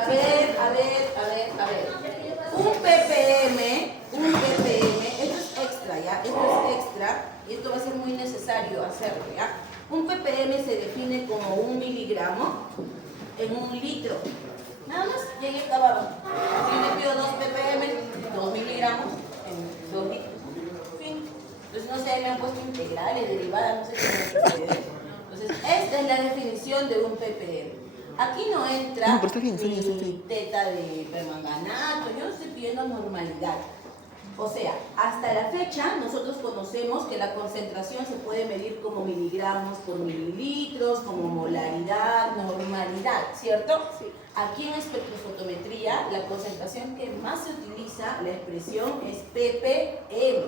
A ver. Un ppm, esto es extra, ¿ya? Esto es extra y esto va a ser muy necesario hacerlo, ¿ya? Un ppm se define como 1 miligramo en 1 litro. Nada más, llegué acá abajo. Si yo le pido 2 ppm, 2 miligramos en 2 litros. Fin. Entonces, no sé, me han puesto integrales, derivadas, no sé qué me sucede. Entonces, esta es la definición de un ppm. Aquí no entra ni teta de permanganato, yo no estoy pidiendo normalidad. O sea, hasta la fecha nosotros conocemos que la concentración se puede medir como miligramos por mililitros, como molaridad, normalidad, ¿cierto? Sí. Aquí en espectrofotometría la concentración que más se utiliza, la expresión es ppm.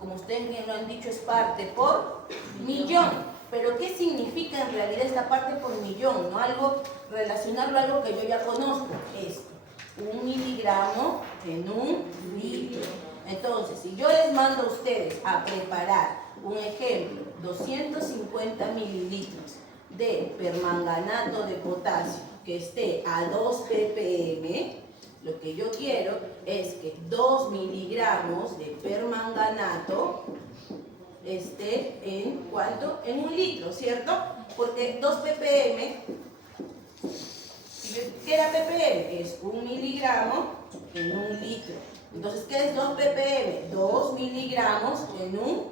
Como ustedes bien lo han dicho, es parte por millón. Pero ¿qué significa en realidad esta parte por millón? ¿No? Algo, relacionarlo a algo que yo ya conozco. Esto, 1 miligramo en 1 litro. Entonces, si yo les mando a ustedes a preparar, un ejemplo, 250 mililitros de permanganato de potasio que esté a 2 ppm, lo que yo quiero es que 2 miligramos de permanganato esté en ¿cuánto? En 1 litro, ¿cierto? Porque 2 ppm, ¿qué era ppm? Es 1 miligramo en 1 litro. Entonces, ¿qué es 2 ppm? 2 miligramos en 1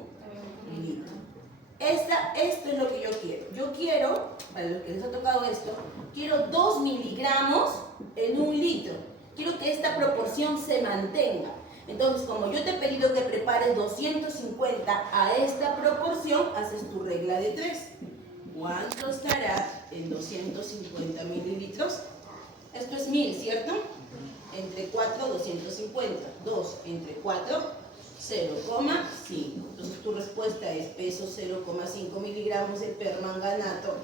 litro. Esto es lo que yo quiero. Yo quiero, para los que les ha tocado esto, quiero 2 miligramos en 1 litro. Quiero que esta proporción se mantenga. Entonces, como yo te he pedido que prepares 250 a esta proporción, haces tu regla de 3. ¿Cuánto estará en 250 mililitros? Esto es 1000, ¿cierto? Entre 4, 250. 2 entre 4, 0,5. Entonces, tu respuesta es peso 0,5 miligramos de permanganato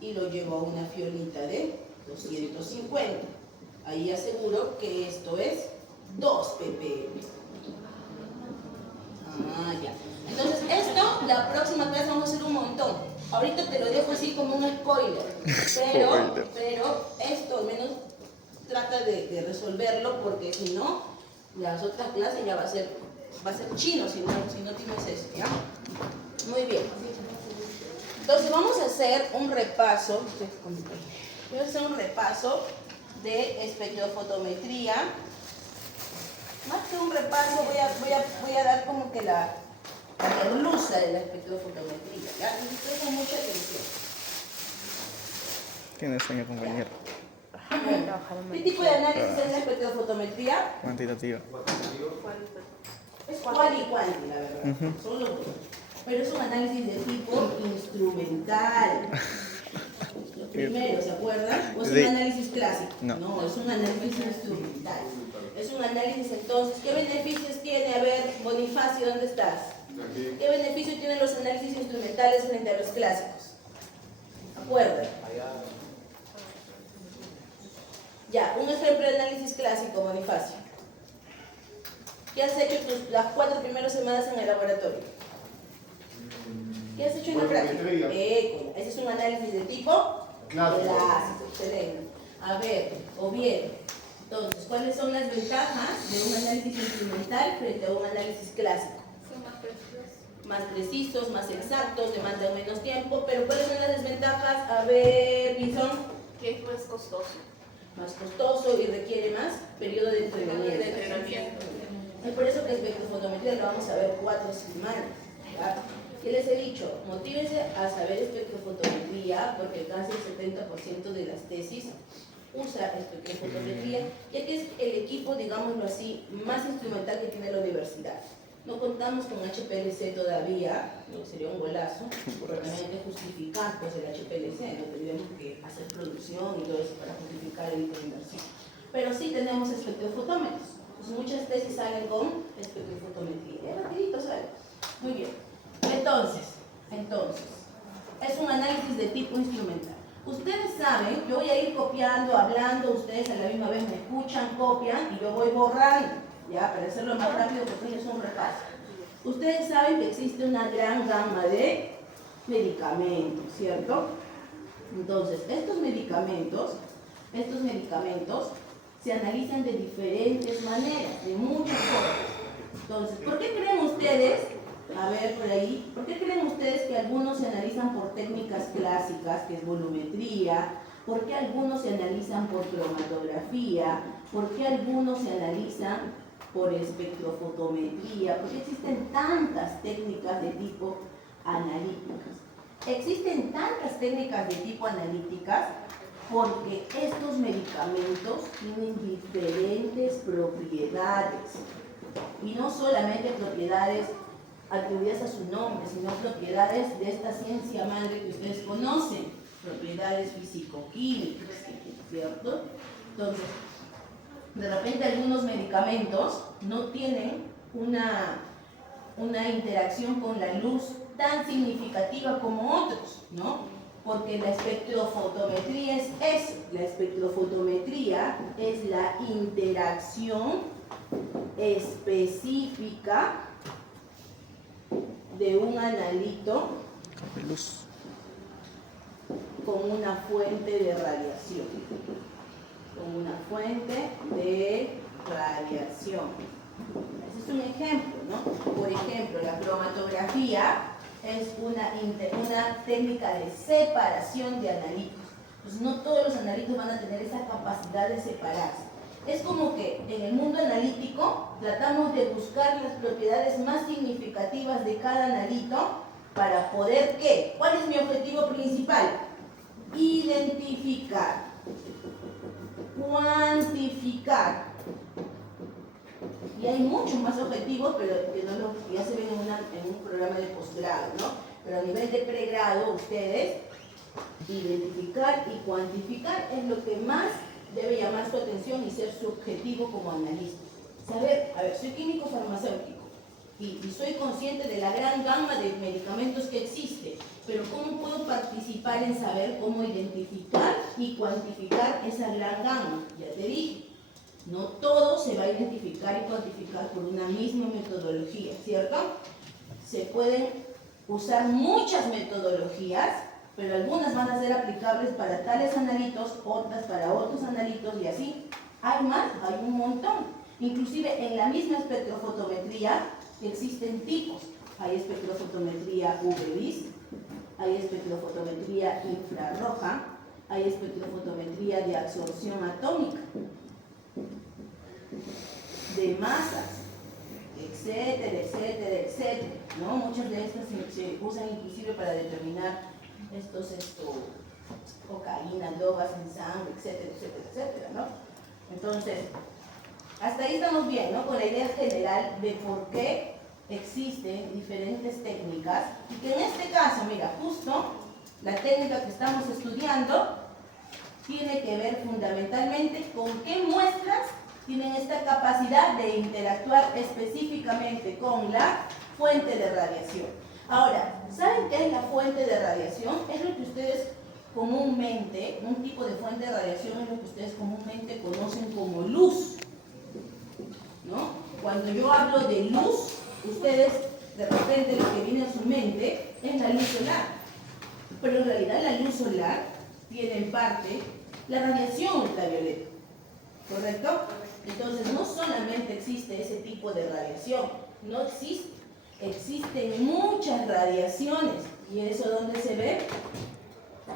y lo llevo a una fiolita de 250. Ahí aseguro que esto es 2 ppm. Ya. Entonces, esto, la próxima clase vamos a hacer un montón. Ahorita te lo dejo así como un spoiler. Pero esto al menos trata de resolverlo, porque si no, las otras clases ya va a ser chino si no tienes eso, ¿ya? Muy bien. Entonces, vamos a hacer un repaso. Voy a hacer un repaso de espectrofotometría. Más que un repaso, voy a dar como que la merluza de la espectrofotometría, ¿ya? Entonces, con mucha atención. Tiene sueño, compañero. ¿Qué tipo de análisis es la espectrofotometría? Cuantitativa. Es cual y cuanti, la verdad. Son los dos. Pero es un análisis de tipo instrumental. Lo primero, ¿se acuerdan? ¿O es un análisis clásico? No, es un análisis instrumental. Es un análisis, entonces, ¿qué beneficios tiene? A ver, Bonifacio, ¿dónde estás? ¿Qué beneficios tienen los análisis instrumentales frente a los clásicos? Acuerden. Ya, un ejemplo de análisis clásico, Bonifacio. ¿Qué has hecho las 4 primeras semanas en el laboratorio? ¿Qué has hecho en la práctica? Ese es un análisis de tipo clásico. Excelente. A ver, o bien, entonces, ¿cuáles son las ventajas de un análisis instrumental frente a un análisis clásico? Son más precisos. Más precisos, más exactos, demandan menos tiempo, pero ¿cuáles son las desventajas? A ver, Bison. Que es más costoso. Más costoso y requiere más periodo de entrenamiento. Es por eso que espectrofotometría lo vamos a ver 4 semanas. ¿Ya? ¿Qué les he dicho? Motívense a saber espectrofotometría, porque casi el 70% de las tesis usa espectrofotometría, ya que es el equipo, digámoslo así, más instrumental que tiene la universidad. No contamos con HPLC todavía, ¿no? Sería un golazo, pero también hay que justificar pues, el HPLC, no tendríamos que hacer producción y todo eso para justificar el inversión. Pero sí tenemos espectrofotómetros. Pues muchas tesis salen con espectrofotometría. Rapidito sale. Muy bien. Entonces, es un análisis de tipo instrumental. Ustedes saben, yo voy a ir copiando, hablando, ustedes a la misma vez me escuchan, copian y yo voy borrando, ya, para hacerlo más rápido porque es un repaso. Ustedes saben que existe una gran gama de medicamentos, ¿cierto? Entonces, estos medicamentos estos medicamentos se analizan de diferentes maneras, de muchas formas. Entonces, ¿por qué creen ustedes, a ver por ahí, por qué creen ustedes que algunos se analizan por técnicas clásicas, que es volumetría? ¿Por qué algunos se analizan por cromatografía? ¿Por qué algunos se analizan por espectrofotometría? ¿Por qué existen tantas técnicas de tipo analíticas? Existen tantas técnicas de tipo analíticas porque estos medicamentos tienen diferentes propiedades. Y no solamente propiedades atribuidas a su nombre, sino propiedades de esta ciencia madre que ustedes conocen, propiedades físico-químicas, ¿cierto? Entonces, de repente algunos medicamentos no tienen una interacción con la luz tan significativa como otros, ¿no? Porque la espectrofotometría es eso. La espectrofotometría es la interacción específica de un analito con una fuente de radiación. Con una fuente de radiación. Ese es un ejemplo, ¿no? Por ejemplo, la cromatografía es una técnica de separación de analitos. Pues no todos los analitos van a tener esa capacidad de separarse. Es como que en el mundo analítico tratamos de buscar las propiedades más significativas de cada analito para poder, ¿qué? ¿Cuál es mi objetivo principal? Identificar, cuantificar. Y hay muchos más objetivos, pero que ya se ven en un programa de posgrado, ¿no? Pero a nivel de pregrado, ustedes, identificar y cuantificar es lo que más debe llamar su atención y ser su objetivo como analista. Saber, a ver, soy químico farmacéutico y soy consciente de la gran gama de medicamentos que existe, pero ¿cómo puedo participar en saber cómo identificar y cuantificar esa gran gama? Ya te dije, no todo se va a identificar y cuantificar por una misma metodología, ¿cierto? Se pueden usar muchas metodologías, pero algunas van a ser aplicables para tales analitos, otras para otros analitos y así. Hay más, hay un montón. Inclusive en la misma espectrofotometría existen tipos. Hay espectrofotometría UV-Vis, hay espectrofotometría infrarroja, hay espectrofotometría de absorción atómica, de masas, etcétera, etcétera, etcétera, ¿no? Muchas de estas se usan inclusive para determinar cocaína, drogas en sangre, etcétera, etcétera, etcétera, ¿no? Entonces, hasta ahí estamos bien, ¿no? Con la idea general de por qué existen diferentes técnicas y que en este caso, mira, justo la técnica que estamos estudiando tiene que ver fundamentalmente con qué muestras tienen esta capacidad de interactuar específicamente con la fuente de radiación. Ahora, ¿saben qué es la fuente de radiación? Es lo que ustedes comúnmente, un tipo de fuente de radiación es lo que ustedes comúnmente conocen como luz, ¿no? Cuando yo hablo de luz, ustedes de repente lo que viene a su mente es la luz solar, pero en realidad la luz solar tiene en parte la radiación ultravioleta, ¿correcto? Entonces no solamente existe ese tipo de radiación, no existe, existen muchas radiaciones. ¿Y eso dónde se ve?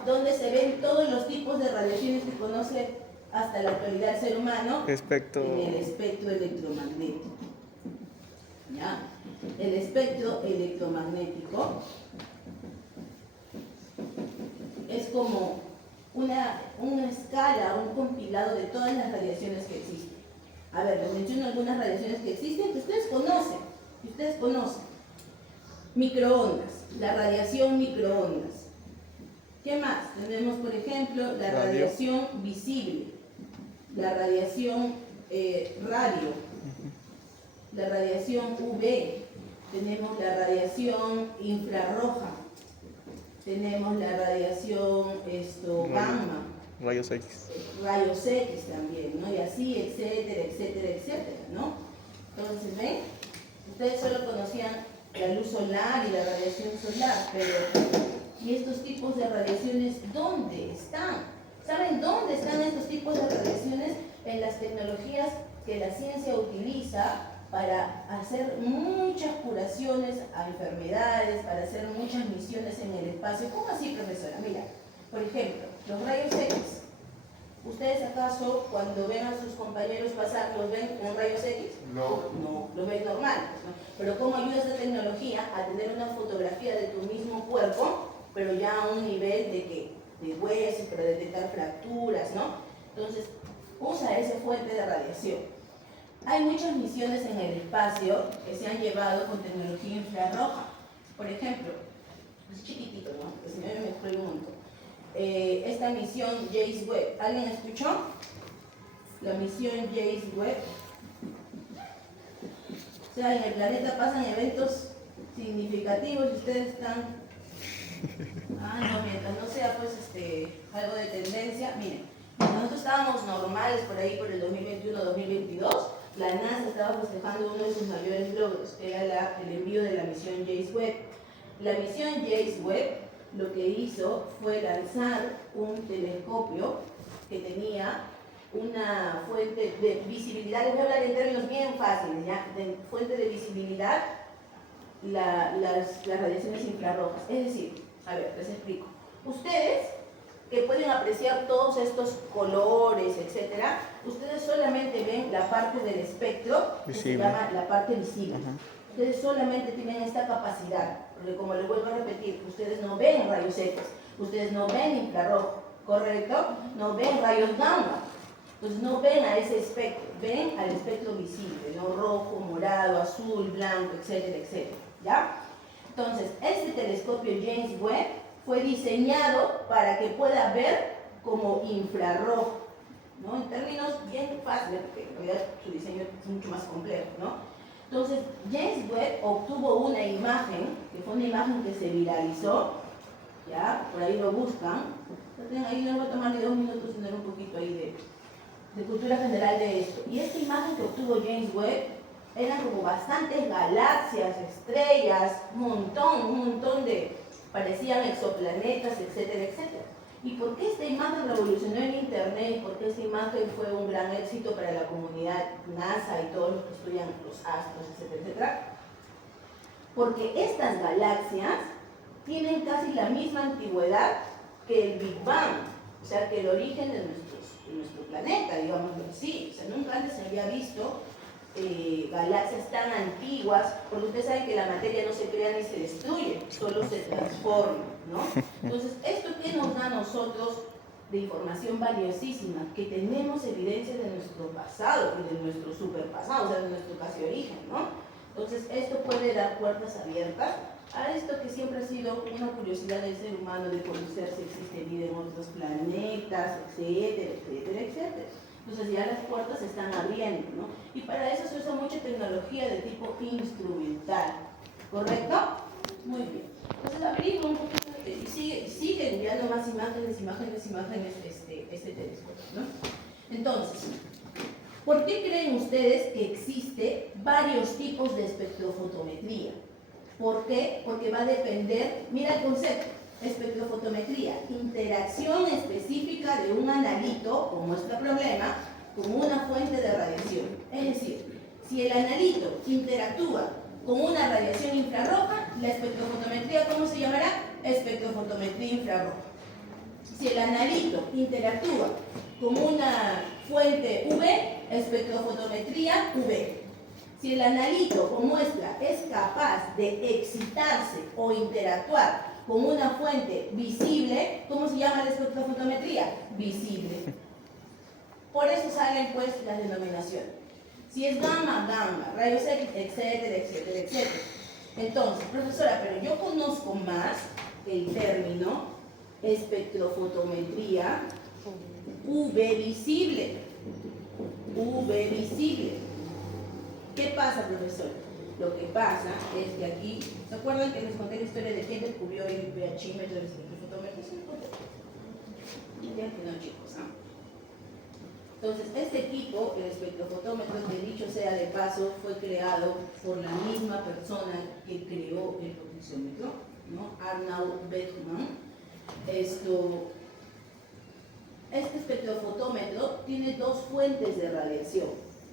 Donde se ven todos los tipos de radiaciones que conoce hasta la actualidad el ser humano en el espectro electromagnético. ¿Ya? El espectro electromagnético es como una escala, un compilado de todas las radiaciones que existen. A ver, les menciono algunas radiaciones que existen que ustedes conocen. Microondas, la radiación microondas. ¿Qué más? Tenemos, por ejemplo, la radiación visible, la radiación radio, la radiación UV, tenemos la radiación infrarroja, tenemos la radiación gamma, rayos X. Rayos X también, ¿no? Y así, etcétera, etcétera, etcétera, ¿no? Entonces, ¿ven? Ustedes solo conocían la luz solar y la radiación solar, pero ¿y estos tipos de radiaciones dónde están? ¿Saben dónde están estos tipos de radiaciones? En las tecnologías que la ciencia utiliza para hacer muchas curaciones a enfermedades, para hacer muchas misiones en el espacio. ¿Cómo así, profesora? Mira, por ejemplo, los rayos X. ¿Ustedes acaso cuando ven a sus compañeros pasar los ven con rayos X? No. No, los ven normal, ¿no? Pero ¿cómo ayuda esta tecnología a tener una fotografía de tu mismo cuerpo, pero ya a un nivel de que de huesos, para detectar fracturas, ¿no? Entonces, usa esa fuente de radiación. Hay muchas misiones en el espacio que se han llevado con tecnología infrarroja. Por ejemplo, es chiquitito, ¿no? Pues si no me pregunto. Esta misión James Webb, ¿alguien escuchó? La misión James Webb. O sea, en el planeta pasan eventos significativos y ustedes están... Ah, no, mientras no sea pues algo de tendencia. Miren, nosotros estábamos normales por ahí por el 2021-2022. La NASA estaba festejando uno de sus mayores logros, que era el envío de la misión James Webb. La misión James Webb lo que hizo fue lanzar un telescopio que tenía una fuente de visibilidad. Les voy a hablar en términos bien fáciles, ¿ya? De fuente de visibilidad, las radiaciones infrarrojas. Es decir, a ver, les explico. Ustedes, que pueden apreciar todos estos colores, etcétera, ustedes solamente ven la parte del espectro que se llama la parte visible. Ustedes solamente tienen esta capacidad, porque como les vuelvo a repetir, ustedes no ven rayos X, ustedes no ven infrarrojo, ¿correcto? No ven rayos gamma. Entonces no ven a ese espectro, ven al espectro visible, ¿no? Rojo, morado, azul, blanco, etcétera, etcétera, ¿ya? Entonces, este telescopio James Webb fue diseñado para que pueda ver como infrarrojo, ¿no? En términos bien fáciles, porque en realidad su diseño es mucho más complejo, ¿no? Entonces, James Webb obtuvo una imagen, que fue una imagen que se viralizó, ¿ya? Por ahí lo buscan. Ahí les voy a tomar 2 minutos tener un poquito ahí de cultura general de esto. Y esta imagen que obtuvo James Webb eran como bastantes galaxias, estrellas, un montón de, parecían exoplanetas, etcétera, etcétera. ¿Y por qué esta imagen revolucionó el Internet? ¿Por qué esta imagen fue un gran éxito para la comunidad NASA y todos los que estudian los astros, etcétera, etcétera? Porque estas galaxias tienen casi la misma antigüedad que el Big Bang, o sea, que el origen de nuestro planeta, digámoslo así. O sea, nunca antes se había visto galaxias tan antiguas, porque ustedes saben que la materia no se crea ni se destruye, solo se transforma, ¿no? Entonces, ¿esto qué nos da a nosotros de información valiosísima? Que tenemos evidencia de nuestro pasado y de nuestro superpasado, o sea, de nuestro casi origen, ¿no? Entonces, esto puede dar puertas abiertas a esto que siempre ha sido una curiosidad del ser humano de conocer si existe vida en otros planetas, etcétera, etcétera, etcétera. Entonces ya las puertas se están abriendo, ¿no? Y para eso se usa mucha tecnología de tipo instrumental, ¿correcto? Muy bien. Entonces abrimos un poquito y sigue enviando más imágenes, este telescopio, ¿no? Entonces, ¿por qué creen ustedes que existe varios tipos de espectrofotometría? ¿Por qué? Porque va a depender, mira el concepto, espectrofotometría, interacción específica de un analito, como nuestro problema, con una fuente de radiación. Es decir, si el analito interactúa con una radiación infrarroja, la espectrofotometría, ¿cómo se llamará? Espectrofotometría infrarroja. Si el analito interactúa con una fuente UV, espectrofotometría UV. Si el analito o muestra es capaz de excitarse o interactuar con una fuente visible, ¿cómo se llama la espectrofotometría? Visible. Por eso salen pues las denominaciones. Si es gamma, gamma, rayos X, etcétera, etcétera, etcétera. Entonces, profesora, pero yo conozco más el término espectrofotometría UV visible. UV visible. ¿Qué pasa, profesor? Lo que pasa es que aquí, ¿se acuerdan que les conté la historia de quién descubrió el pHímetro del espectrofotómetro? Ya que no, chicos, ¿ah? Entonces, este equipo, el espectrofotómetro, que dicho sea de paso, fue creado por la misma persona que creó el potenciómetro, ¿no? Arnaud Bethmann. este espectrofotómetro tiene dos fuentes de radiación.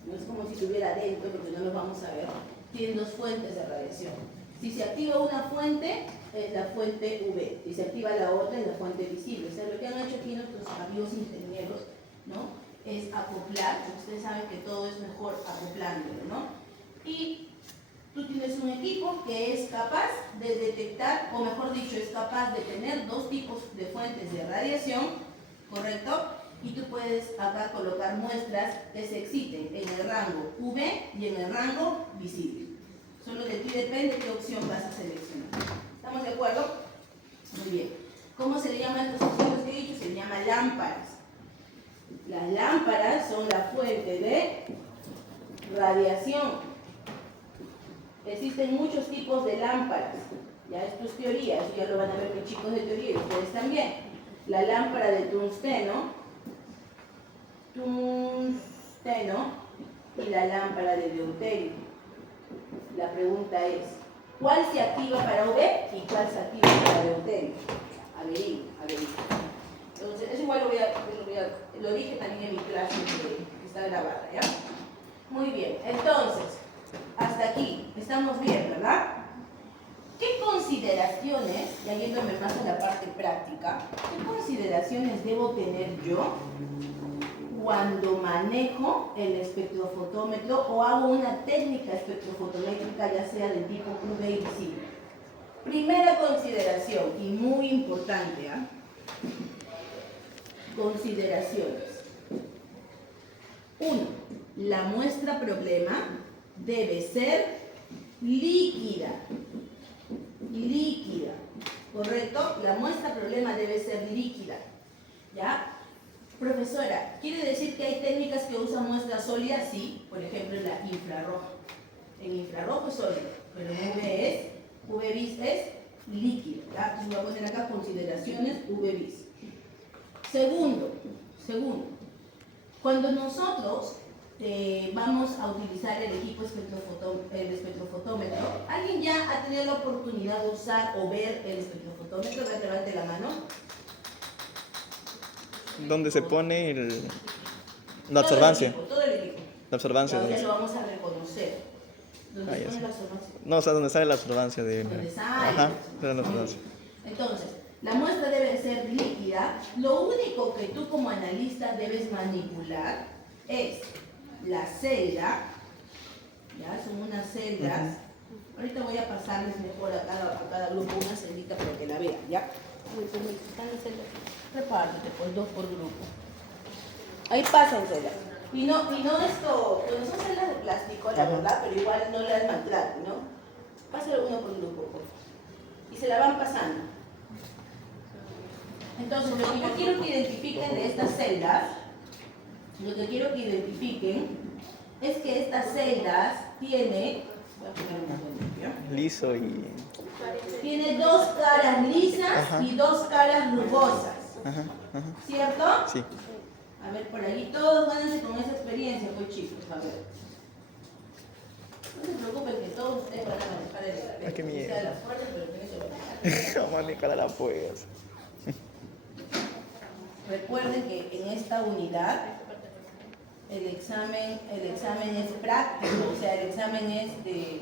No es como si estuviera adentro, porque no los vamos a ver. Tiene dos fuentes de radiación. Si se activa una fuente, es la fuente UV. Si se activa la otra, es la fuente visible. O sea, lo que han hecho aquí nuestros amigos ingenieros, ¿no?, es acoplar. Ustedes saben que todo es mejor acoplándolo, ¿no? Y tú tienes un equipo que es capaz de detectar, o mejor dicho, es capaz de tener dos tipos de fuentes de radiación, ¿correcto? Y tú puedes acá colocar muestras que se exciten en el rango UV y en el rango visible. Solo de ti depende qué opción vas a seleccionar. ¿Estamos de acuerdo? Muy bien. ¿Cómo se le llaman estos objetos que he dicho? Se le llama lámparas. Las lámparas son la fuente de radiación. Existen muchos tipos de lámparas. Ya esto es teoría, eso ya lo van a ver mis chicos de teoría y ustedes también. La lámpara de tungsteno y la lámpara de deuterio. La pregunta es, ¿cuál se activa para UV y cuál se activa para deuterio? Averigua. Entonces, eso igual lo dije también en mi clase que está grabada, ¿ya? Muy bien, entonces, hasta aquí, estamos bien, ¿verdad? ¿Qué consideraciones, ya yéndome más a la parte práctica, qué consideraciones debo tener yo cuando manejo el espectrofotómetro o hago una técnica espectrofotométrica, ya sea de tipo UV y visible? Primera consideración, y muy importante, ¿ah? Consideraciones. 1. La muestra problema debe ser líquida. Líquida. ¿Correcto? La muestra problema debe ser líquida. ¿Ya? Profesora, ¿quiere decir que hay técnicas que usan muestras sólidas? Sí, por ejemplo en la infrarroja. En infrarrojo es sólido, pero en UV vis es líquido. ¿Ya? Entonces voy a poner acá consideraciones UV vis. Segundo, cuando nosotros vamos a utilizar el equipo espectrofotómetro, ¿alguien ya ha tenido la oportunidad de usar o ver el espectrofotómetro? Levante la mano. ¿Dónde se pone la observancia? Todo el equipo. La observancia. Ya lo vamos a reconocer. ¿Dónde se pone la observancia? No, o sea, donde sale la observancia de... ¿Dónde sale? Ajá, de la observancia. Entonces, la muestra debe ser líquida. Lo único que tú como analista debes manipular es la celda. Ya, son unas celdas. Ahorita voy a pasarles mejor a cada grupo una celdita para que la vean, ¿ya? Están las celdas. Repártete, pues, 2 por grupo. Ahí pasan celdas. Y no esto, no son celdas de plástico, la verdad, pero igual no las maltraten, ¿no? Pásalo uno por grupo, por favor. Y se la van pasando. Entonces, lo que yo quiero que identifiquen de estas celdas, es que estas celdas tiene, voy a poner una limpia, Liso y... tiene 2 caras lisas y 2 caras rugosas. ¿Cierto? Sí. A ver, por ahí todos gánense con esa experiencia, pues chicos, a ver. No se preocupen que todos ustedes van a manejar el de la Ay, qué miedo. sea la fuerza, pero que eso lo manejan. Jamás ni cara la puedes. Recuerden que en esta unidad el examen es práctico, o sea, el examen es de...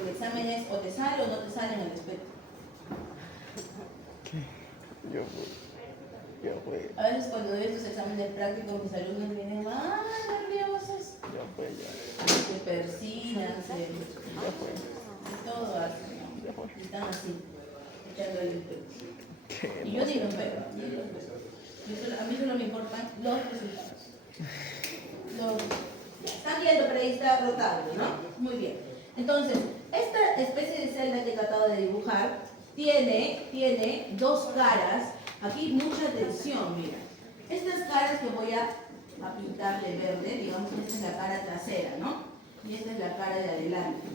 El examen es o te sale o no te sale en el espectro. Yo fui. A veces cuando doy estos exámenes prácticos mis alumnos vienen más nerviosos, se persignan, y todo hacen, ¿no? Y están así, echando el espectro. Y yo digo, pero a mí solo me importan los resultados. Están viendo, pero ahí está rotable, ¿no? Muy bien. Entonces, esta especie de celda que he tratado de dibujar tiene 2 caras. Aquí mucha atención, mira. Estas caras que voy a pintar de verde, digamos que esta es la cara trasera, ¿no? Y esta es la cara de adelante.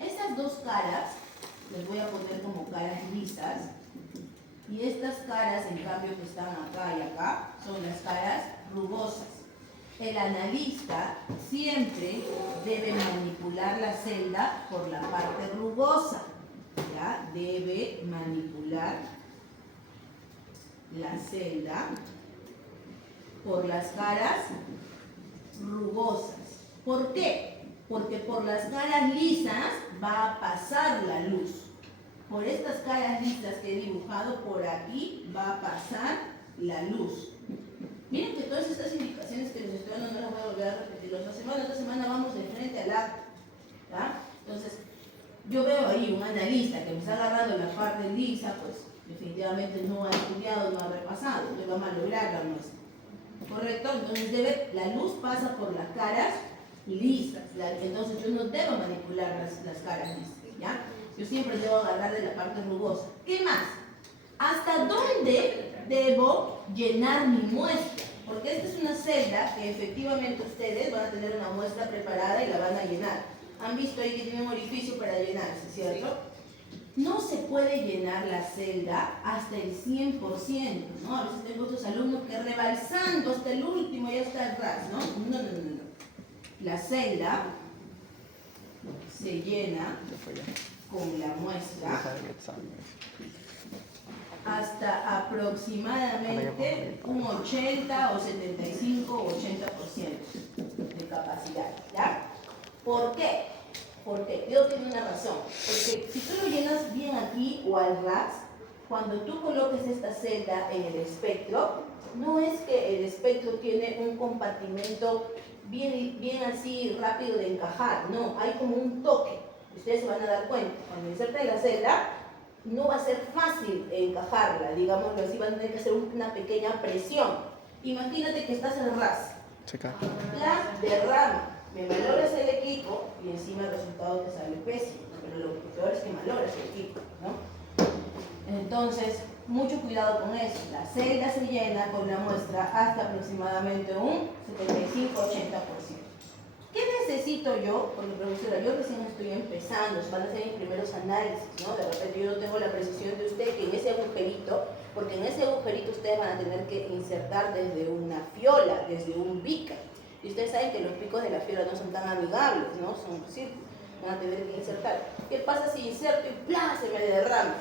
Estas 2 caras les voy a poner como caras lisas. Y estas caras, en cambio, que están acá y acá, son las caras rugosas. El analista siempre debe manipular la celda por la parte rugosa. ¿Ya? Debe manipular la celda por las caras rugosas. ¿Por qué? Porque por las caras lisas va a pasar la luz. Por estas caras lisas que he dibujado, por aquí va a pasar la luz. Miren que todas estas indicaciones que les estoy dando no las voy a volver a repetir. Otra semana vamos de frente al acto. ¿Ya? Entonces, yo veo ahí un analista que me está agarrando la parte lisa, pues definitivamente no ha estudiado, no ha repasado, entonces va a malograr la muestra. ¿Correcto? Entonces la luz pasa por las caras lisas. Entonces yo no debo manipular las caras lisas. ¿Ya? Yo siempre debo agarrar de la parte rugosa. ¿Qué más? ¿Hasta dónde debo llenar mi muestra? Porque esta es una celda que efectivamente ustedes van a tener una muestra preparada y la van a llenar. Han visto ahí que tiene un orificio para llenarse, ¿cierto? No se puede llenar la celda hasta el 100%, ¿no? A veces tengo otros alumnos que rebalsando hasta el último ya está atrás, ¿no? No. La celda se llena con la muestra hasta aproximadamente un 80 o 75 o 80% de capacidad, ¿ya? ¿Por qué? Porque Dios tiene una razón. Porque si tú lo llenas bien aquí o al ras, cuando tú coloques esta celda en el espectro, no es que el espectro tiene un compartimento bien así rápido de encajar, no, hay como un toque. Ustedes se van a dar cuenta, cuando inserten la celda, no va a ser fácil encajarla, digámoslo así, van a tener que hacer una pequeña presión. Imagínate que estás en ras, la derrama, me valoras el equipo y encima el resultado te sale pésimo, pero lo peor es que valoras el equipo, ¿no? Entonces, mucho cuidado con eso. La celda se llena con la muestra hasta aproximadamente un 75-80%. ¿Qué necesito yo? Porque profesora, yo recién estoy empezando, van a ser mis primeros análisis, ¿no? De repente yo no tengo la precisión de usted que en ese agujerito, porque en ese agujerito ustedes van a tener que insertar desde una fiola, desde un beaker. Y ustedes saben que los picos de la fiola no son tan amigables, ¿no? Son círculos, van a tener que insertar. ¿Qué pasa si inserto y ¡plá! Se me derrama?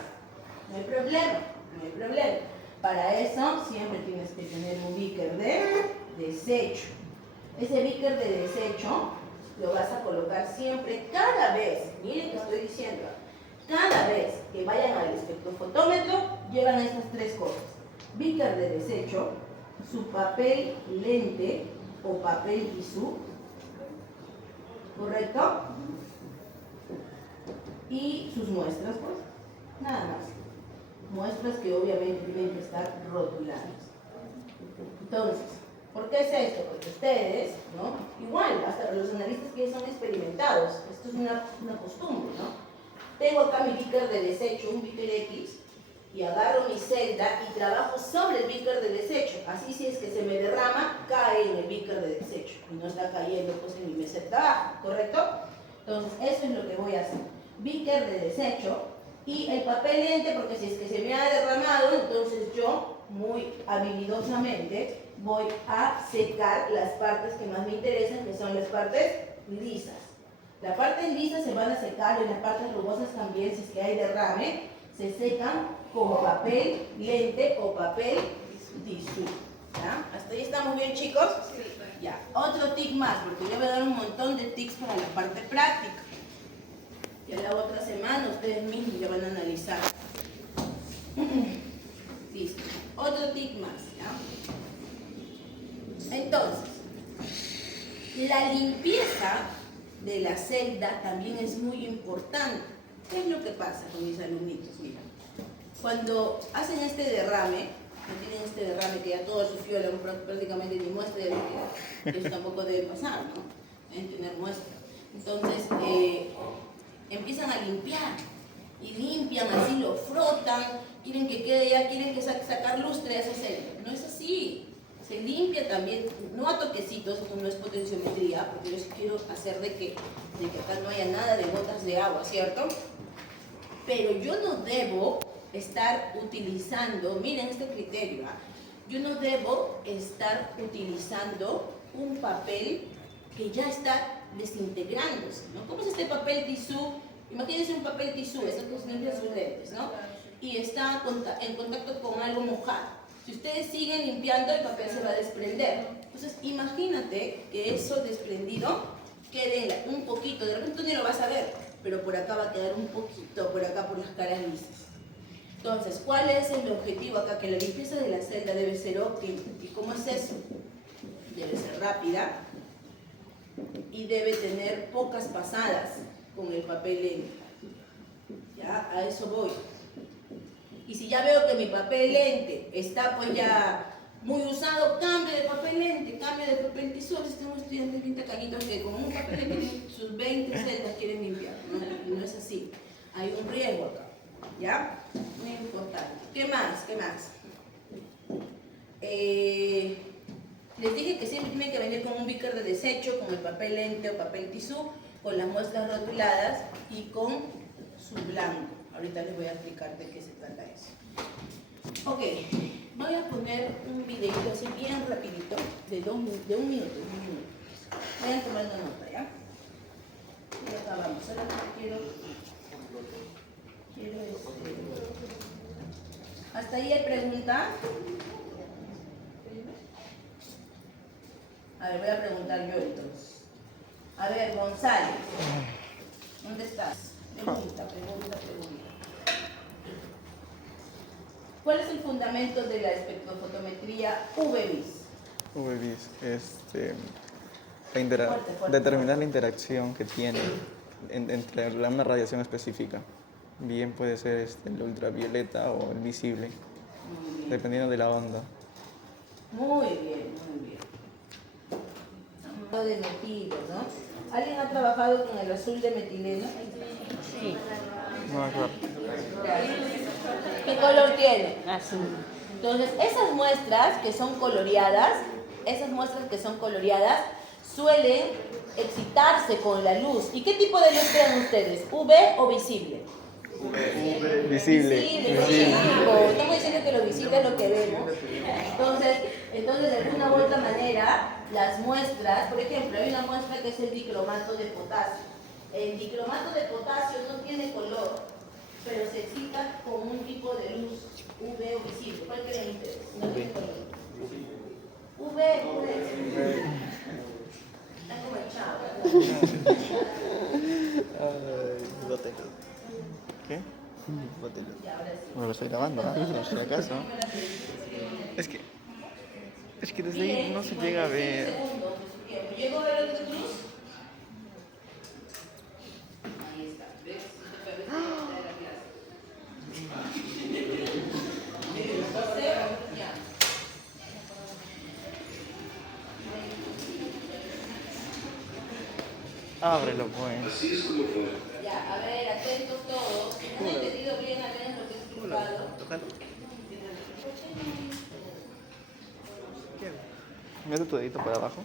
No hay problema, no hay problema. Para eso siempre tienes que tener un beaker de desecho. Ese beaker de desecho lo vas a colocar siempre, cada vez, miren que estoy diciendo, cada vez que vayan al espectrofotómetro, llevan estas tres cosas. Beaker de desecho, su papel lente o papel tisú, ¿correcto? Y sus muestras, pues, nada más. Muestras que obviamente tienen que estar rotuladas. Entonces, ¿por qué es esto? Porque ustedes, ¿no? Igual, hasta los analistas que son experimentados, esto es una costumbre, ¿no? Tengo acá mi beaker de desecho, un beaker X, y agarro mi celda y trabajo sobre el beaker de desecho. Así si es que se me derrama, cae en el beaker de desecho y no está cayendo pues en mi meseta abajo, ¿correcto? Entonces, eso es lo que voy a hacer. Beaker de desecho y el papel lente, porque si es que se me ha derramado, entonces yo, muy habilidosamente, voy a secar las partes que más me interesan, que son las partes lisas. Las partes lisas se van a secar y las partes rugosas también, si es que hay derrame, se secan con papel lente o papel tisú. ¿Ya? ¿Hasta ahí estamos bien, chicos? Sí. Ya. Otro tic más, porque yo voy a dar un montón de tics para la parte práctica. Ya la otra semana ustedes mismos ya van a analizar. Listo. Otro tic más, ¿ya? Entonces, la limpieza de la celda también es muy importante. ¿Qué es lo que pasa con mis alumnitos? Mira, cuando hacen este derrame, que tienen este derrame que ya toda su fiola prácticamente ni muestra de líquido, eso tampoco debe pasar, ¿no? Deben tener muestra. Entonces, empiezan a limpiar y limpian, así lo frotan, quieren que quede ya, quieren que sacar lustre a esa celda. No es así. Se limpia también, no a toquecitos, esto no es potenciometría, porque yo sí quiero hacer de que acá no haya nada de gotas de agua, ¿cierto? Pero yo no debo estar utilizando, miren este criterio, yo no debo estar utilizando un papel que ya está desintegrándose, ¿no? ¿Cómo es este papel tisú? Imagínense un papel tisú, eso que limpian sus lentes, ¿no? Y está en contacto con algo mojado. Si ustedes siguen limpiando, el papel se va a desprender. Entonces, imagínate que eso desprendido quede un poquito, de repente tú ni lo vas a ver, pero por acá va a quedar un poquito, por acá por las caras lisas. Entonces, ¿cuál es el objetivo acá? Que la limpieza de la celda debe ser óptima. ¿Y cómo es eso? Debe ser rápida y debe tener pocas pasadas con el papel lente. Ya, a eso voy. Y si ya veo que mi papel lente está pues ya muy usado, cambio de papel lente, cambio de papel tisú. Tengo estudiantes bien tacañitos que con un papel lente tienen sus 20 celdas quieren limpiar. No es así. Hay un riesgo acá. ¿Ya? Muy importante. ¿Qué más? ¿Qué más? Les dije que siempre tienen que venir con un beaker de desecho, con el papel lente o papel tisú, con las muestras rotuladas y con su blanco. Ahorita les voy a explicar de qué se trata eso. Ok, voy a poner un videito así bien rapidito, de un minuto. Vayan tomando nota, ¿ya? Y acabamos. Ahora quiero ¿hasta ahí hay pregunta? A ver, voy a preguntar yo entonces. A ver, González, ¿dónde estás? Pregunta. ¿Cuál es el fundamento de la espectrofotometría UV-Vis? UV-Vis, Fuerte. determinar la interacción que tiene entre una radiación específica. Bien puede ser el ultravioleta o el visible, Muy bien. dependiendo de la onda. Muy bien. De metilo, ¿no? ¿Alguien ha trabajado con el azul de metileno? Sí. No, claro. ¿Qué color tiene? Azul. Entonces, esas muestras que son coloreadas, suelen excitarse con la luz. ¿Y qué tipo de luz crean ustedes? ¿UV o visible? Visible. Estamos diciendo que lo visible es lo que vemos. Entonces, de alguna u otra manera, las muestras, por ejemplo, hay una muestra que es el dicromato de potasio. El dicromato de potasio no tiene color, pero se excita con un tipo de luz UV o visible. ¿Cuál creen ustedes? No tiene color. UV. Está como el chavo. ¿Qué? Ya, ahora sí. Bueno, lo estoy grabando, ¿no? Por si acaso. Es que desde ahí no se llega a ver. Segundos de su tiempo. ¿Llego a ver el de cruz? Ahí está. ¿Ves? Te perdiste de la clase. Cero, ya. Ábrelo, pues. Ya, a ver, atentos todos. ¿Han entendido bien al menos lo que he explicado? Tócalo. Mete tu dedito para abajo.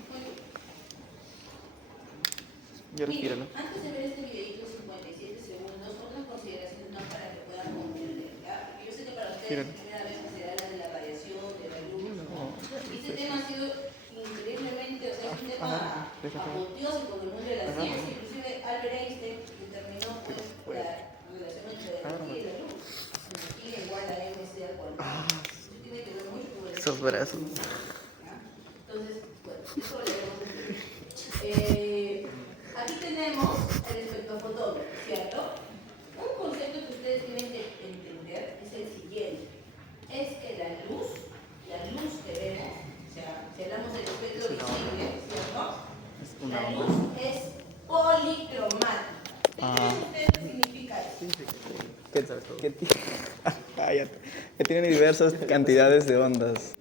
Y ahora Miren, gíralo. antes de ver este videito de 57 segundos, otras consideraciones más para que puedan comprender, ¿ya? Porque yo sé que para ustedes Gíralo. es primera vez que será la de la radiación, de la luz. Este tema ha sido increíblemente, o sea, es un tema apoteósico en el mundo de la ciencia. Inclusive Albert Einstein determinó pues, la relación entre la energía y la luz. Energía igual a mc al cuadrado. Eso tiene que ver mucho con el... Esos brazos. Entonces, bueno, eso lo leemos después. Aquí tenemos el espectrofotómetro, ¿cierto? Un concepto que ustedes tienen que entender es el siguiente. Es que la luz que vemos, o sea, si hablamos del espectro visible, ¿cierto? La luz es policromática. ¿Qué creen ustedes que significa eso? Que tiene diversas cantidades de ondas.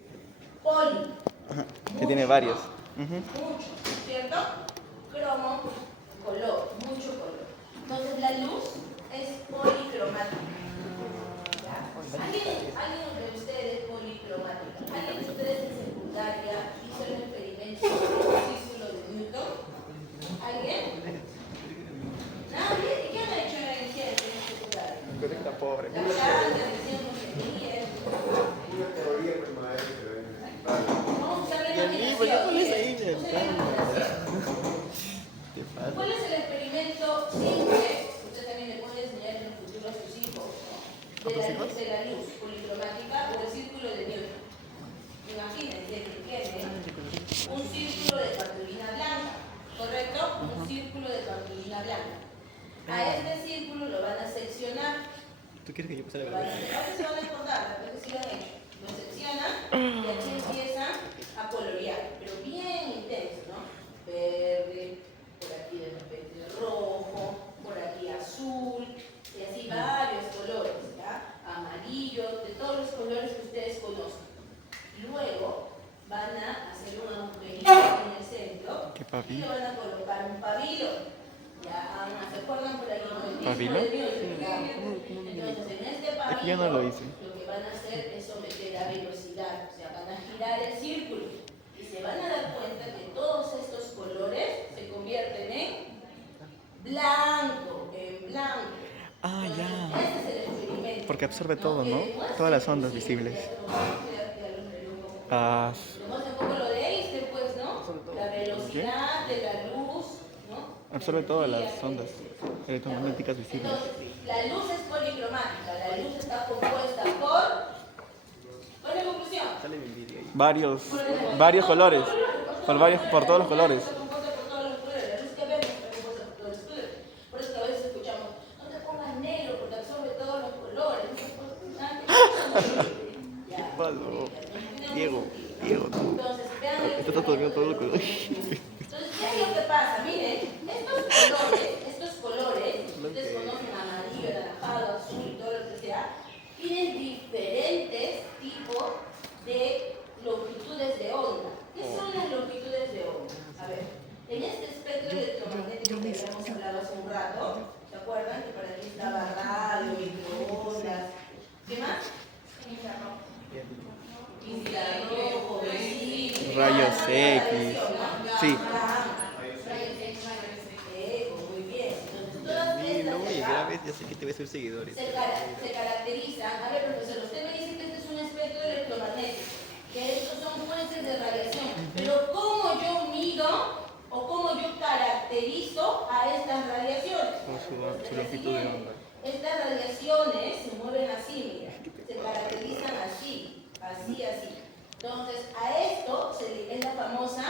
Poli. Que tiene varios. Mucho, ¿cierto? Cromo, color, mucho color. Entonces la luz es policromática. ¿Ya? ¿Alguien de ustedes policromática? ¿Alguien de ustedes en secundaria hizo el experimento del círculo de Newton? ¿Alguien? ¿Nadie? ¿Y quién ha hecho la ciencia en secundaria? Está pobre. La planta, el tiempo que tenía. Vamos a usar la imaginación. ¿Cuál es el experimento simple? Usted también le puede enseñar en el futuro a sus hijos. De la luz policromática o el círculo de Newton. un círculo de cartulina blanca, ¿correcto? Un círculo de cartulina blanca. A este círculo lo van a seccionar. ¿Tú quieres que yo pase Lo la van a verdad? se van a acordar, porque sí lo han hecho. Lo seccionan y aquí empiezan a colorear, pero bien intenso, ¿no? Verde, por aquí de repente rojo, por aquí azul, y así varios colores, ¿ya? Amarillo, de todos los colores que ustedes conozcan. Luego van a hacer un agujerito en el centro y le van a colocar un pabilo. Ya, ¿se acuerdan por ahí? ¿Pabilo? Entonces, en este pabilo, Es que yo no lo hice. lo que van a hacer es someter a velocidad, o sea, van a girar el círculo y se van a dar cuenta que todos estos colores se convierten en blanco, Ah, ya. Este es el experimento. Porque absorbe todo, ¿no? Todas las ondas visibles. Ah, Tenemos un poco lo de Einstein, pues, ¿no? La velocidad de la luz, ¿no? absorbe todas las ondas electromagnéticas visibles. Entonces, la luz es policromática, la luz está compuesta por... ¿Cuál es la conclusión? Varios colores. Por todos los colores. Está compuesta por todos los colores, la luz que vemos está compuesta por todos los colores. Por eso que a veces escuchamos, no te pongas negro porque absorbe todos los colores. Ya. Diego, tú. Entonces, vean Esto está todavía todos los colores. Entonces, ¿qué es lo que pasa? Miren, estos colores, ustedes conocen amarillo, anaranjado, azul y todo lo que sea, tienen diferentes tipos de longitudes de onda. ¿Qué son las longitudes de onda? A ver, en este espectro electromagnético que habíamos hablado hace un rato, ¿se acuerdan que para aquí estaba radio, microondas? ¿Qué más? Infrarrojo, visible, Rayos X. Sí. Muy bien. Entonces, todas estas Ya sé que te voy a hacer seguidores. se caracterizan. A ver, profesor, usted me dice que este es un espectro electromagnético, que estos son fuentes de radiación. Pero ¿cómo yo mido o cómo yo caracterizo a estas radiaciones? Su longitud de onda. Estas radiaciones se mueven así, mira, se caracterizan así. Entonces, a esto es la famosa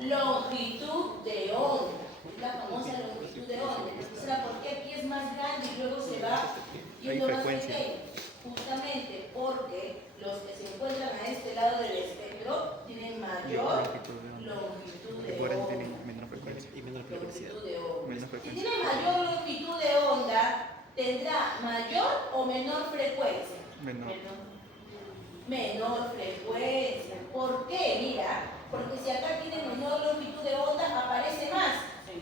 longitud de onda. Es la famosa longitud de onda. O sea, ¿por qué aquí es más grande y luego se va yendo más pequeño? Justamente porque los que se encuentran a este lado del espectro tienen mayor longitud de onda. Tienen menor frecuencia y menor velocidad. Si tiene mayor longitud de onda, ¿tendrá mayor o menor frecuencia? Menor frecuencia. ¿Por qué? Mira, porque si acá tiene menor longitud de onda, aparece más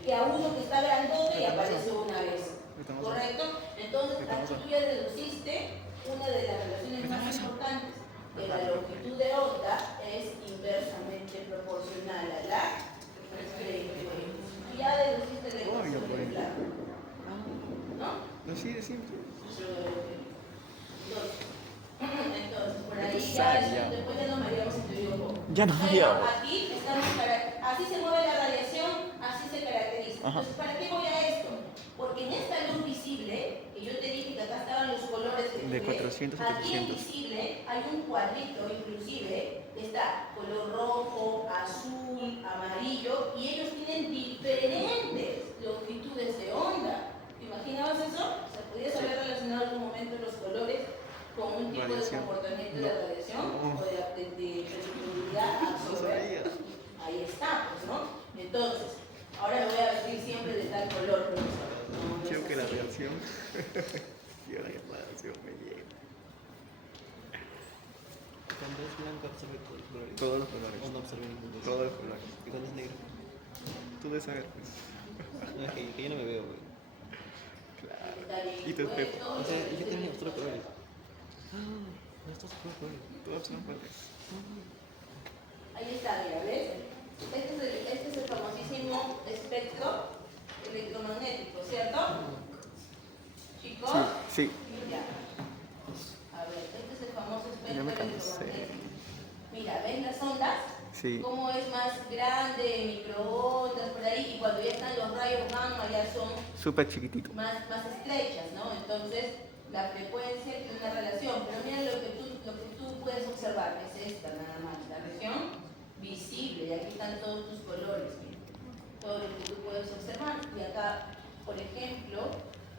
que a uno que está grandote y aparece una vez. ¿Correcto? Entonces, aquí tú ya deduciste una de las relaciones más importantes, que la longitud de onda es inversamente proporcional a la frecuencia. Tú ya deduciste la ecuación del plano. ¿No? Así de simple. Entonces, por ahí ya, después ya no mareamos en teoría un poco. Ya no mareamos. Aquí estamos así se mueve la radiación, así se caracteriza. Entonces, ¿para qué voy a esto? Porque en esta luz visible, que yo te dije que acá estaban los colores de 400 a aquí en 700. visible hay un cuadrito inclusive, que está color rojo, azul, amarillo, y ellos tienen diferentes longitudes de onda. ¿Te imaginabas eso? O sea, ¿podías haber relacionado en algún momento los colores con un tipo de comportamiento de radiación o de flexibilidad absorber? Ahí está, pues, ¿no? Entonces, ahora lo voy a vestir siempre de tal color, profesor. Quiero que la reacción. Quiero que la reacción me llegue. Cuando es blanco absorbe todos los colores. Todos los colores. O no absorbe ninguno. Todos los colores. Y cuando es negro. Tú debes saber, pues. No, es que yo no me veo, güey. Claro. Está bien. Y tu espejo. O sea, yo también absorbo colores. No estás absorbe colores. Todos son colores. Ahí está, mira, ¿ves? Este es el famosísimo espectro electromagnético, ¿cierto? ¿Chicos? Sí. Ya. A ver, este es el famoso espectro Ya me cansé. electromagnético. Mira, ¿ves las ondas? Sí. Cómo es más grande, microondas, por ahí, y cuando ya están los rayos gamma ya son Súper chiquitito. más estrechas, ¿no? Entonces, la frecuencia tiene una relación, pero mira lo que tú puedes observar, es esta nada más, la región visible, y y acá, por ejemplo,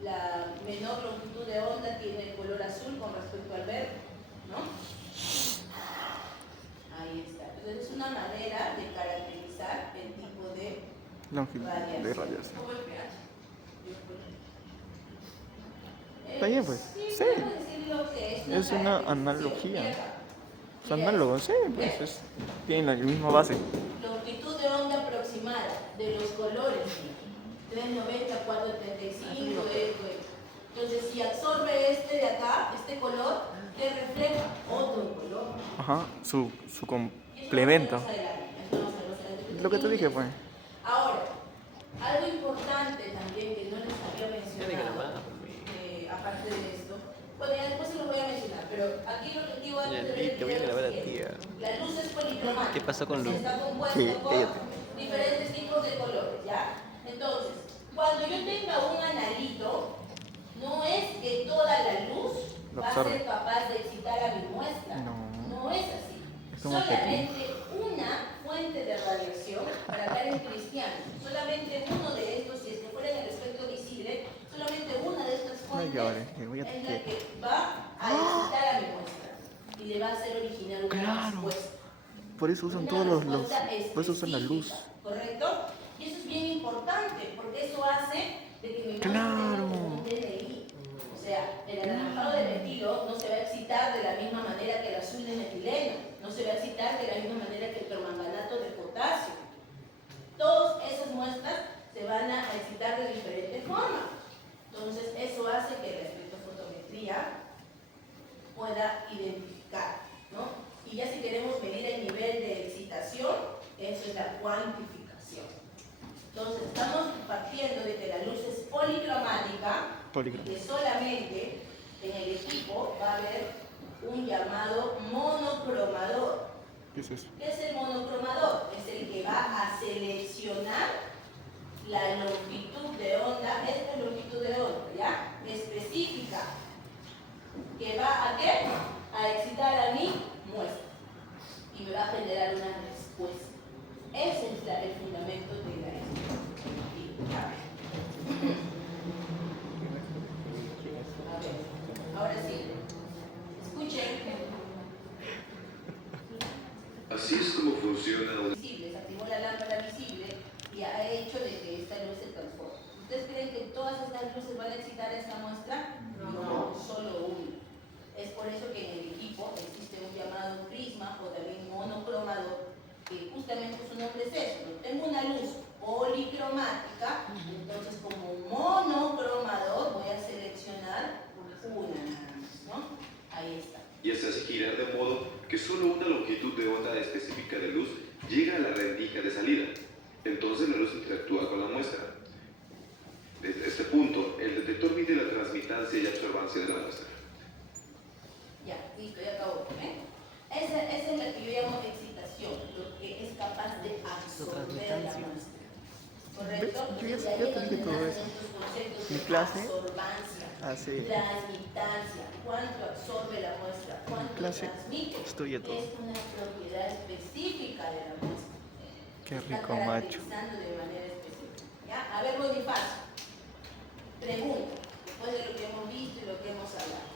la menor longitud de onda tiene el color azul con respecto al verde, ¿no? Ahí está. Entonces es una manera de caracterizar el tipo de Longitud radiación. de radiación. ¿Cómo el pH? Está bien, pues. Sí, Sí. podemos decir lo que Es una caracterización. analogía. Mira, Es análogo, sí, pues tienen la misma base. longitud de onda aproximada de los colores 390, 435, esto. Entonces, si absorbe este de acá, este color, te refleja otro color. Ajá, su Y eso complemento. más adelante, eso más adelante. Lo que te dije, pues. Ahora, algo importante también que no les había Ya diga la mencionado, mano, aparte de esto, bueno, ya después se los voy a mencionar, pero aquí el objetivo Ya, antes de Lee, ver te voy a el video grabar a es ti, que ah. la luz es policromática. ¿Qué pasó con Luz? Está compuesto Sí, por cállate. diferentes tipos de colores, ¿ya? Entonces, cuando yo tenga un analito, no es que toda la luz Lo va a absorbe. ser capaz de excitar a mi muestra. No. No es así. Es como que- Solamente una fuente de radiación, para hablar en cristiano, solamente uno de estos, si es que fuera en el espectro visible, solamente una de estas No fuentes llores, que voy a es la te- que va a excitar a mi muestra y le va a hacer originar una Claro. respuesta. Por eso usan Una todos los. respuesta Por eso usan la luz. específica, ¿correcto? Y eso es bien importante, porque eso hace de que mi muestra Claro. tenga como un DNI. O sea, el anaranjado de metilo no se va a excitar de la misma manera que el azul de metileno, no se va a excitar de la misma manera que el permanganato de potasio. Todas esas muestras se van a excitar de diferente forma. Entonces, eso hace que la espectrofotometría pueda identificar, ¿no? Y ya si queremos medir el nivel de excitación, eso es la cuantificación. Entonces, estamos partiendo de que la luz es policromática y que solamente en el equipo va a haber un llamado monocromador. ¿Qué es eso? ¿Qué es el monocromador? Es el que va a seleccionar la longitud de onda, esta es longitud de onda, ¿ya? Específica, que va a ¿qué? A excitar a mi muestra y me va a generar una respuesta. Ese es el fundamento de la espectrofotometría. A ver, ahora sí, escuchen. Así es como funciona una... Visible, se activó la lámpara visible y ha hecho de que esta luz se transforme. ¿Ustedes creen que todas estas luces van a excitar a esta muestra? No, solo una. Es por eso que en el equipo existe un llamado prisma o también monocromador, que justamente su nombre es eso. ¿No? Tengo una luz policromática, entonces como monocromador voy a seleccionar una nada más, ¿no? Ahí está. y se hace girar de modo que solo una longitud de onda específica de luz llega a la rendija de salida. Entonces la luz interactúa con la muestra. Desde este punto, el detector mide la transmitancia y absorbancia de la muestra. Ya, listo, ya acabó. Esa es la que yo llamo excitación, lo que es capaz de absorber la muestra. ¿Correcto? ¿Ves? Yo ya Y ahí es te donde dije todo nacen eso. estos conceptos Mi de clase absorbancia, hace- transmitancia, cuánto absorbe la muestra, cuánto clase transmite. estudia todo. Es una propiedad específica de la muestra. Qué Está rico macho. caracterizando de manera específica. ¿Ya? A ver, Bonifacio. Pregunta, después de lo que hemos visto y lo que hemos hablado.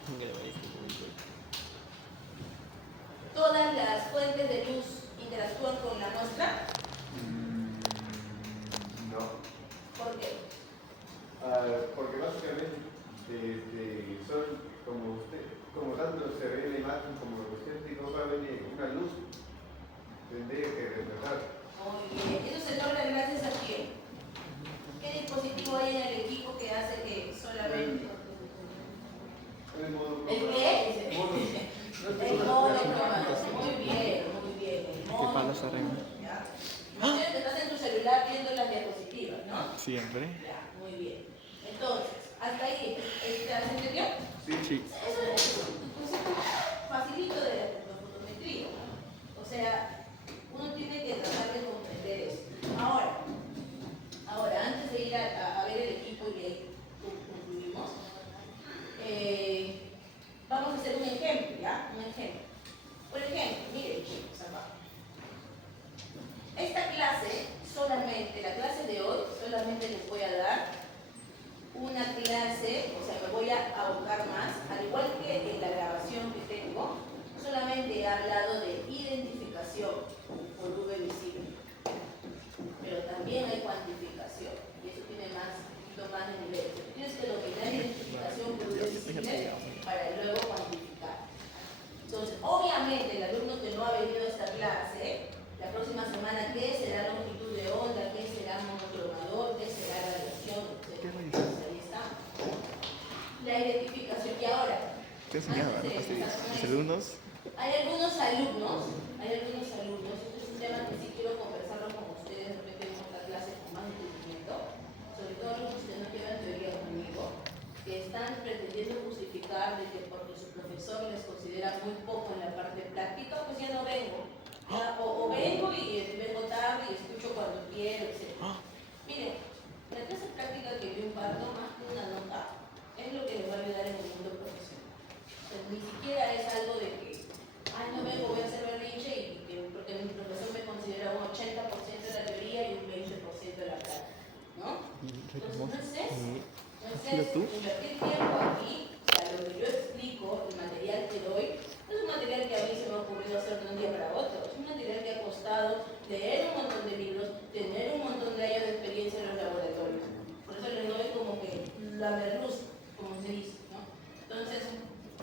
¿Todas las fuentes de luz interactúan con la muestra? No, ¿Por qué? porque básicamente son como usted, como tanto se ve en la imagen como usted dijo, va a venir una luz, tendría que reflejar. Muy bien. ¿Eso se logra gracias a quién? ¿Qué dispositivo hay en el equipo que hace que solamente... El modo ¿El qué? El monocromador. Muy bien, muy bien. El ¿Qué palos arregla? ¿Ya? Imagínate que estás en tu celular viendo las diapositivas, ¿no? Siempre. Ya, muy bien. Entonces, hasta ahí, ¿se entendió? Sí. Eso es un concepto facilito de la espectrofotometría. O sea, uno tiene que tratar de comprender eso. Ahora, antes de ir a ver el equipo y ahí concluimos, vamos a hacer un ejemplo, ¿ya? Un ejemplo. Por ejemplo, miren chicos, acá. Esta clase solamente, la clase de hoy, solamente solamente les voy a dar una clase, o sea, me voy a abocar más, al igual que en la grabación que tengo, solamente he hablado de identificación por V visible, pero también hay cuantificación, y eso tiene más, un poquito más de nivel. Tienes que dominar identificación por V visible para luego cuantificar. Entonces, obviamente, el alumno que no ha venido a esta clase, la próxima semana, ¿qué será longitud de onda? ¿Qué será monocromador? ¿Qué será radiación? Entonces, ahí está. La identificación. Y ahora, Te enseñaba, ¿no? Los alumnos. hay algunos alumnos, este es un tema que sí quiero conversarlo con ustedes, de repente en otra clase con más entendimiento, sobre todo los que no llevan teoría conmigo, que están pretendiendo justificar de que porque su profesor les considera muy poco en la parte práctica, pues ya no vengo. Ya, o vengo y vengo tarde y escucho cuando quiero, etc. Miren, la clase práctica que yo imparto, más que una nota, es lo que les va a ayudar en el mundo profesional. O sea, ni siquiera es algo de que, ay, no vengo, voy a hacer berrinche y que, porque mi profesor me considera un 80% de la teoría y un 20% de la práctica, ¿no? Entonces, no es eso. No es eso. Invertir tiempo aquí, o sea, lo que yo explico, el material que doy, no es un material que a mí se me ha ocurrido hacer de un día para otro. Es un material que ha costado leer un montón de libros, tener un montón de años de experiencia en los laboratorios. Por eso les doy como que la merluz, como se dice, ¿no? Entonces,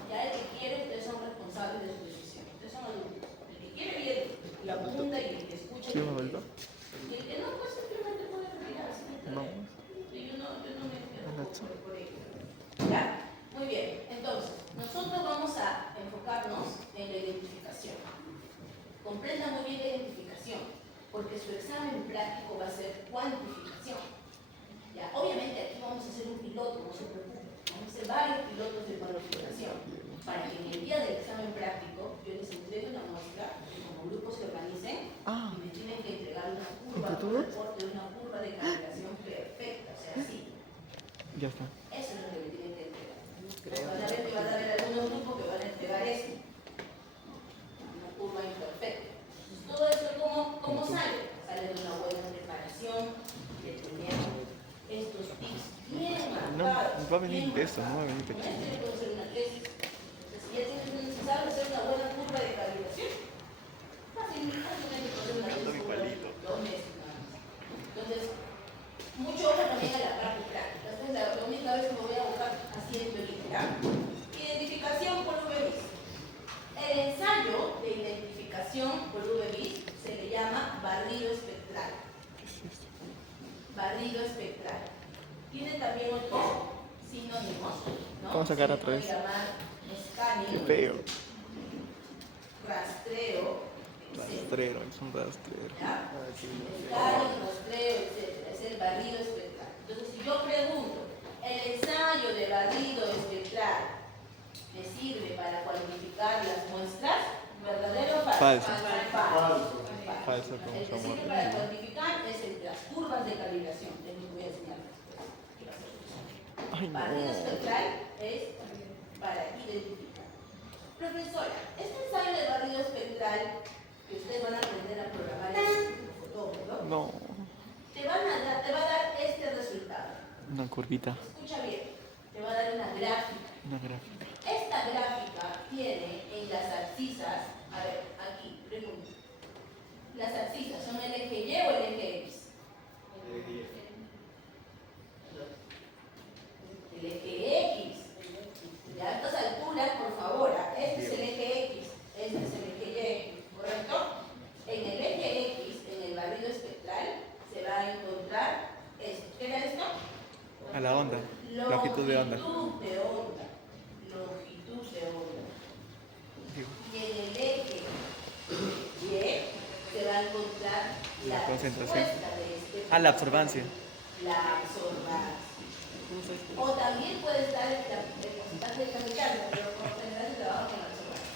ya el que quiere, ustedes son responsables de su decisión. Ustedes son adultos. El que quiere viene y apunta y el que escucha. ¿Sí, una vuelta? Y el que no, pues simplemente puede retirarse. No. Yo no me quedo por ello. ¿Ya? Muy bien. Entonces, nosotros vamos a enfocarnos en la identificación. Comprendan muy bien la identificación, porque su examen práctico va a ser cuantificación. Ya, obviamente aquí vamos a hacer un piloto, no se preocupen. Vamos a hacer varios pilotos de cuantificación, para que en el día del examen práctico yo les entregue una muestra, como grupos se organicen, y me tienen que entregar una curva, un reporte, una curva de calibración perfecta, o sea, así. Ya está. Eso es lo que me tienen que entregar. Van a ver que van a haber algunos grupos que van a entregar eso. Una curva imperfecta. Entonces, todo eso, ¿cómo sale? Sale de una buena preparación, de tener estos tips bien marcados. No va a venir de eso, no va a venir de Con esto yo puedo hacer una tesis. Entonces, si ya tienes sabes hacer una buena curva de calibración, fácilmente puedes hacer una tesis por 2 meses nada más. Entonces, mucho ojo también a la parte práctica. Esta es la única vez que me voy a buscar así en teoría. Identificación por UV-Vis. El ensayo de identificación por UV-Vis se le llama barrido espectral. Barrido espectral. Tiene también otros sinónimos, ¿no? Vamos a sacar otra vez. Se le puede llamar Qué escaneo, feo. rastreo, etc. Rastrero, es un rastrero. ¿Ya? Escaneo, rastreo, etc. Es el barrido espectral. Entonces, si yo pregunto, ¿el ensayo de barrido espectral me sirve para cuantificar las muestras? ¿Verdadero o falso? Falso. Falso. Falso, como El que somos. sirve para cuantificar es las curvas de calibración. Es lo que voy a enseñar después. Ay, Barrido no. espectral es para identificar. Profesora, este ensayo de barrido espectral que ustedes van a aprender a programar en el fotógrafo, No. te va a dar este resultado. Una curvita. Escucha bien, te va a dar una gráfica. Una gráfica. Esta gráfica tiene en las abscisas, a ver, aquí, pregunto. Las abscisas son el eje Y o el eje X. El eje X. Ya a estas alturas, por favor, este es el eje X, este es el eje Y, ¿correcto? En el eje X, en el barrido espectral, se va a encontrar esto. ¿Qué era esto? A la onda. Longitud de onda. Longitud de onda. Longitud de onda. Y en el eje Y se va a encontrar La la concentración. respuesta de este. Ah, la absorbancia. La absorbancia. O también puede estar el porcentaje de kamikaze, pero por lo general se trabaja con la absorbancia.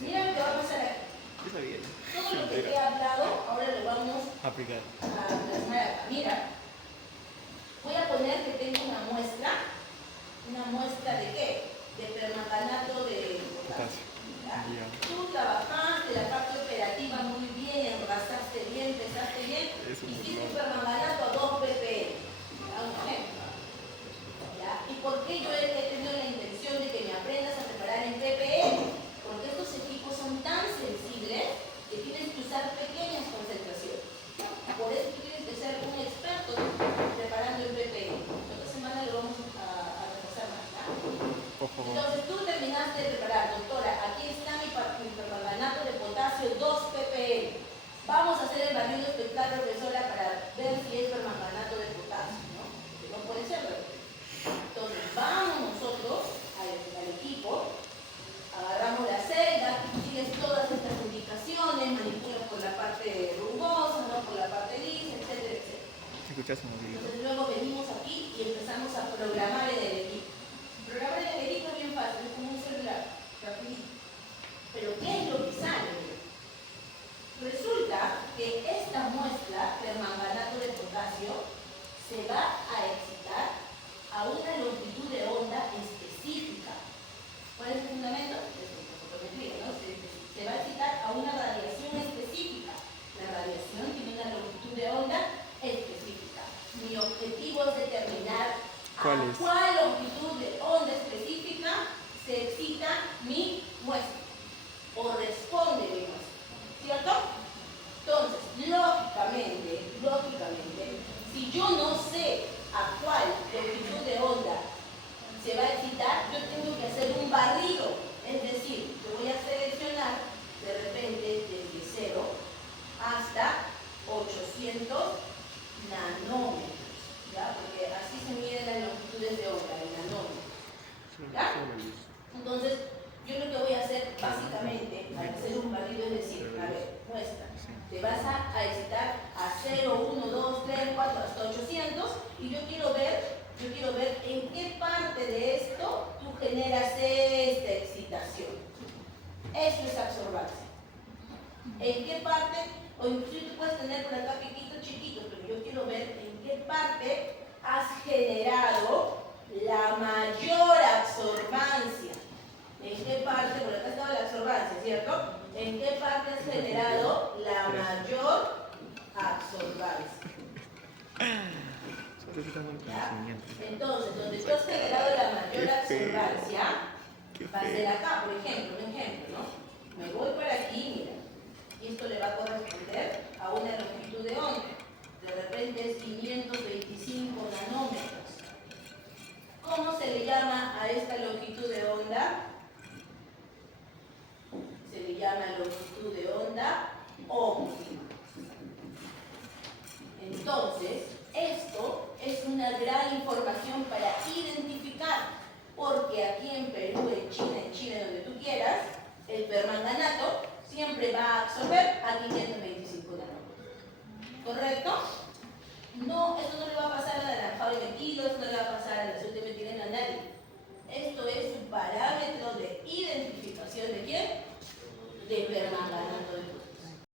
Mira lo que va a pasar aquí. Yo sabía. Todo lo que te he hablado, ahora lo vamos Aplicar. a plasmar acá. Mira, voy a poner que tengo una muestra de qué? De permanganato de potasio. ¿Ya? Ya. Tú trabajaste la parte operativa muy bien, enrasaste bien, pesaste bien, Es un hiciste montón. permanganato a 2 ppm. que usar pequeñas concentraciones. Por eso tú tienes que ser un experto preparando el ppm. La otra semana lo vamos a repasar más, ¿no? Por favor. Entonces tú terminaste de preparar, doctora, aquí está mi permanganato de potasio 2 ppm. Vamos a hacer el barrido espectral, profesora, para ver si es permanganato de potasio, ¿no? Porque no puede ser, ¿verdad? Entonces vamos nosotros al equipo, agarramos la celda, sigues todas estas indicaciones, manipulas por la parte rugosa, ¿no? Por la parte lisa, etcétera, etcétera. ¿Escuchas un poquito? Entonces luego venimos aquí y empezamos a programar en el equipo. Programar en el equipo es bien fácil, es como un celular, rapidito. Pero ¿qué es lo que sale? Resulta que esta muestra permanganato de potasio se va a excitar a una longitud de onda específica. ¿Cuál es el fundamento? Es la fotometría, ¿no? Se va a excitar a una radiación específica. La radiación tiene una longitud de onda específica. Mi objetivo es determinar ¿Cuál es? cuál longitud de onda específica se excita mi muestra o responde mi muestra, ¿cierto? Entonces, lógicamente, si yo no sé a cuál longitud de onda se va a excitar, yo tengo que hacer un barrido, es decir, yo voy a seleccionar de repente desde 0 hasta 800 nanómetros, ¿ya? Porque así se miden las longitudes de onda, en nanómetros, ¿ya? Entonces, yo lo que voy a hacer básicamente al hacer un barrido es decir, a ver, muestra, te vas a excitar a 0, 1, 2, 3, 4, hasta 800 y yo quiero ver en qué parte de esto tú generas esta excitación. Eso es absorbancia. ¿En qué parte? O incluso tú puedes tener por acá piquitos chiquitos, pero yo quiero ver en qué parte has generado la mayor absorbancia. ¿En qué parte? Por acá estaba la absorbancia, ¿cierto? ¿En qué parte has generado la mayor absorbancia? ¿Ya? Entonces, donde tú has generado la mayor absorbancia, va a ser acá, por ejemplo, un ejemplo, ¿no? Me voy para aquí, mira, y esto le va a corresponder a una longitud de onda. De repente es 525 nanómetros. ¿Cómo se le llama a esta longitud de onda? Se le llama longitud de onda óptima. Entonces, esto es una gran información para identificar, porque aquí en Perú, en China, donde tú quieras, el permanganato siempre va a absorber a 500